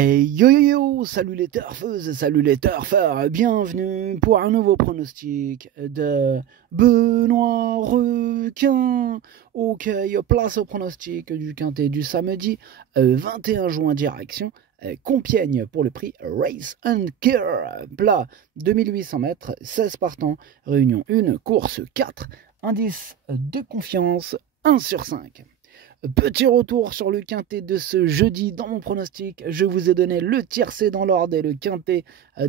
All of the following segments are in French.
Hey yo yo yo, salut les turfeuses, salut les turfeurs, bienvenue pour un nouveau pronostic de Benoît Requin. Ok, place au pronostic du quintet du samedi 21 juin direction Compiègne pour le prix Race and Care. Plat 2800 mètres, 16 partants, réunion 1, course 4, indice de confiance 1 sur 5. Petit retour sur le quintet de ce jeudi dans mon pronostic. Je vous ai donné le tiercé dans l'ordre et le quintet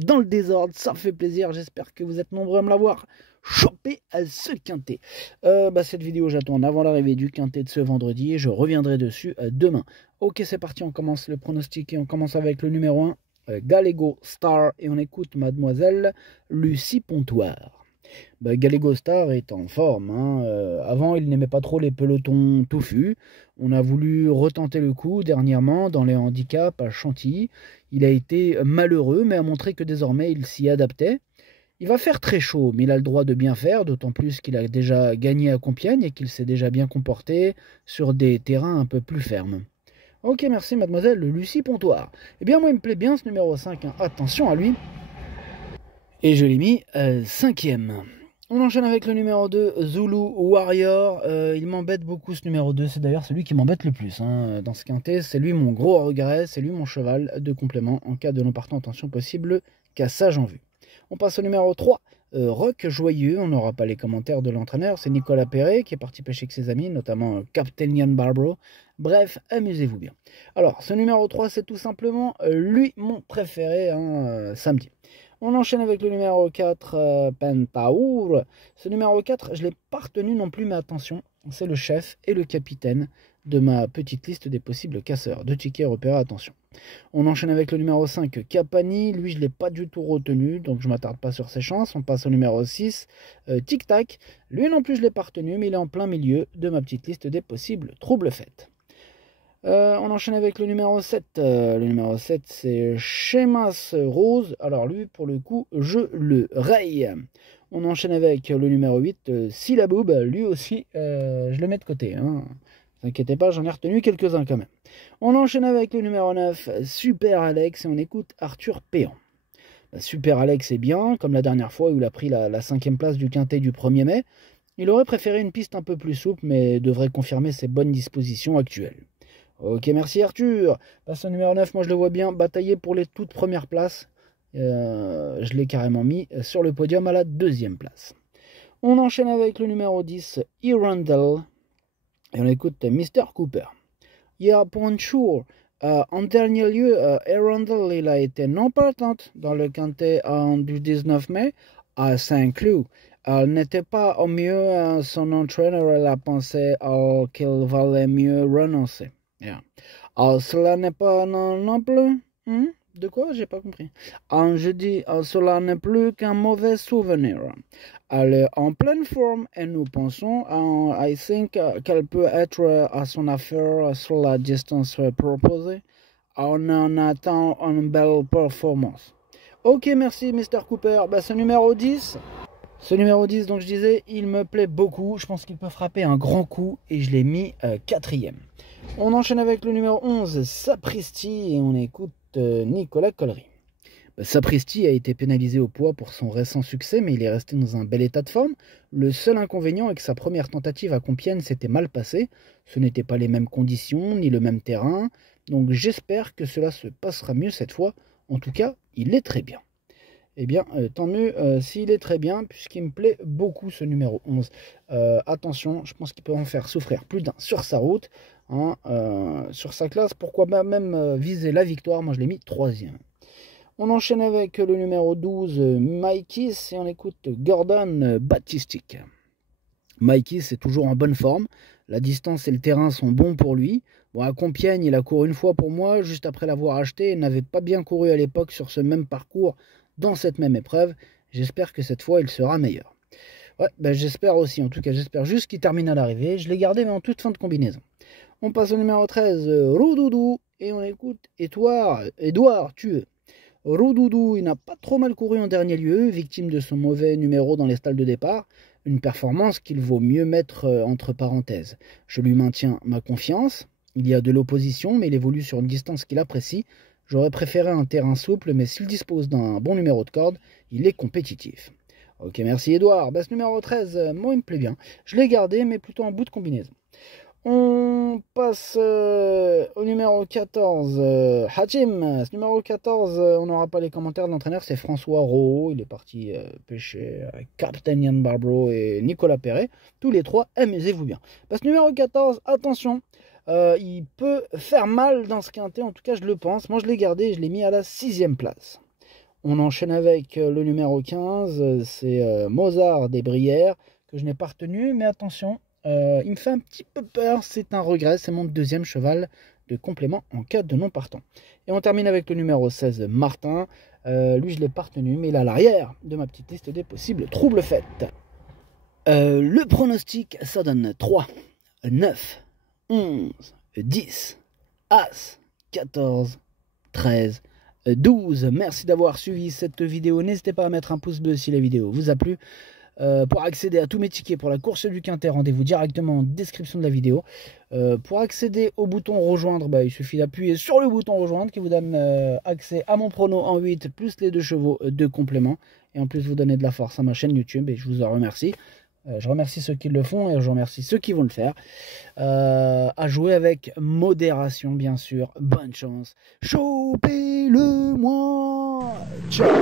dans le désordre. Ça fait plaisir. J'espère que vous êtes nombreux à me l'avoir chopé à ce quintet. Cette vidéo, j'attends avant l'arrivée du quintet de ce vendredi et je reviendrai dessus demain. Ok, c'est parti. On commence le pronostic et on commence avec le numéro 1, Gallego Star. Et on écoute mademoiselle Lucie Pontoire. Gallego Star est en forme. Avant, il n'aimait pas trop les pelotons touffus. On a voulu retenter le coup dernièrement dans les handicaps à Chantilly. Il a été malheureux, mais a montré que désormais il s'y adaptait. Il va faire très chaud, mais il a le droit de bien faire, d'autant plus qu'il a déjà gagné à Compiègne et qu'il s'est déjà bien comporté sur des terrains un peu plus fermes. Ok, merci mademoiselle Lucie Pontoire. Eh bien, moi, il me plaît bien ce numéro 5. Attention à lui. Et je l'ai mis 5e. On enchaîne avec le numéro 2, Zulu Warrior. Il m'embête beaucoup ce numéro 2. C'est d'ailleurs celui qui m'embête le plus dans ce quintet. C'est lui mon gros regret. C'est lui mon cheval de complément en cas de non partant en tension possible. Cassage en vue. On passe au numéro 3, Rock Joyeux. On n'aura pas les commentaires de l'entraîneur. C'est Nicolas Perret qui est parti pêcher avec ses amis, notamment Captain Ian Barbaro. Bref, amusez-vous bien. Alors, ce numéro 3, c'est tout simplement lui mon préféré samedi. On enchaîne avec le numéro 4, Pentaur. Ce numéro 4, je ne l'ai pas retenu non plus, mais attention, c'est le chef et le capitaine de ma petite liste des possibles casseurs. Deux tickets repérés, attention. On enchaîne avec le numéro 5, Capani. Lui, je ne l'ai pas du tout retenu, donc je ne m'attarde pas sur ses chances. On passe au numéro 6, Tic Tac. Lui non plus, je ne l'ai pas retenu, mais il est en plein milieu de ma petite liste des possibles troubles fêtes. On enchaîne avec le numéro 7. Le numéro 7, c'est Schemas Rose. Alors lui, pour le coup, je le raye. On enchaîne avec le numéro 8, Syllaboub. Lui aussi, je le mets de côté. Ne vous inquiétez pas, j'en ai retenu quelques-uns quand même. On enchaîne avec le numéro 9, Super Alex. Et on écoute Arthur Péan. Super Alex est bien, comme la dernière fois où il a pris la 5e place du quintet du 1er mai. Il aurait préféré une piste un peu plus souple, mais devrait confirmer ses bonnes dispositions actuelles. Ok, merci Arthur. Passe au numéro 9, moi je le vois bien batailler pour les toutes premières places. Je l'ai carrément mis sur le podium à la 2e place. On enchaîne avec le numéro 10, Irandel. Et on écoute Mr. Cooper. Yeah, point sure. En dernier lieu, Irandel, il a été non partante dans le quintet du 19 mai à Saint-Cloud. Elle n'était pas au mieux, son entraîneur a pensé qu'il valait mieux renoncer. Yeah. Cela n'est pas non plus. De quoi? J'ai pas compris. Je dis, cela n'est plus qu'un mauvais souvenir. Elle est en pleine forme et nous pensons, I think, qu'elle peut être à son affaire sur la distance proposée. On en attend une belle performance. Ok, merci Mr. Cooper. Ce numéro 10. Ce numéro 10, donc je disais, il me plaît beaucoup. Je pense qu'il peut frapper un grand coup et je l'ai mis 4e. On enchaîne avec le numéro 11, Sapristi, et on écoute Nicolas Collery. Sapristi a été pénalisé au poids pour son récent succès, mais il est resté dans un bel état de forme. Le seul inconvénient est que sa première tentative à Compiègne s'était mal passée. Ce n'étaient pas les mêmes conditions, ni le même terrain. Donc j'espère que cela se passera mieux cette fois. En tout cas, il est très bien. Eh bien, tant mieux s'il est très bien, puisqu'il me plaît beaucoup ce numéro 11. Attention, je pense qu'il peut en faire souffrir plus d'un sur sa route, sur sa classe. Pourquoi même viser la victoire? Moi, je l'ai mis 3e. On enchaîne avec le numéro 12, Mikey, et on écoute Gordon Baptistic. Mikey est toujours en bonne forme. La distance et le terrain sont bons pour lui. Bon, à Compiègne, il a couru une fois pour moi, juste après l'avoir acheté. Il n'avait pas bien couru à l'époque sur ce même parcours, dans cette même épreuve. J'espère que cette fois, il sera meilleur. Ouais, j'espère aussi. En tout cas, j'espère juste qu'il termine à l'arrivée. Je l'ai gardé, mais en toute fin de combinaison. On passe au numéro 13, Roudoudou. Et on écoute Édouard Tueux. Roudoudou, il n'a pas trop mal couru en dernier lieu, victime de son mauvais numéro dans les stalles de départ. Une performance qu'il vaut mieux mettre entre parenthèses. Je lui maintiens ma confiance. Il y a de l'opposition, mais il évolue sur une distance qu'il apprécie. J'aurais préféré un terrain souple, mais s'il dispose d'un bon numéro de corde, il est compétitif. Ok, merci Edouard. Bah, ce numéro 13, moi il me plaît bien. Je l'ai gardé, mais plutôt en bout de combinaison. On passe au numéro 14, Hachim. Ce numéro 14, on n'aura pas les commentaires de l'entraîneur, c'est François Rowe. Il est parti pêcher avec Captain Ian Barbro et Nicolas Perret. Tous les trois, amusez-vous bien. Ce numéro 14, attention, il peut faire mal dans ce quintet, en tout cas je le pense. Moi je l'ai gardé et je l'ai mis à la 6e place. On enchaîne avec le numéro 15, c'est Mozart des Brières, que je n'ai pas retenu, mais attention, il me fait un petit peu peur, c'est un regret, c'est mon 2e cheval de complément en cas de non partant. Et on termine avec le numéro 16, Martin. Lui je l'ai pas retenu, mais il est à l'arrière de ma petite liste des possibles troubles faites. Le pronostic, ça donne 3, 9, 11, 10, As, 14, 13, 12. Merci d'avoir suivi cette vidéo. N'hésitez pas à mettre un pouce bleu si la vidéo vous a plu. Pour accéder à tous mes tickets pour la course du Quintet, rendez-vous directement en description de la vidéo. Pour accéder au bouton rejoindre, il suffit d'appuyer sur le bouton rejoindre qui vous donne accès à mon prono en 8 plus les 2 chevaux de complément. Et en plus vous donnez de la force à ma chaîne YouTube et je vous en remercie. Je remercie ceux qui le font et je remercie ceux qui vont le faire. À jouer avec modération, bien sûr. Bonne chance. Chopez-le-moi. Ciao.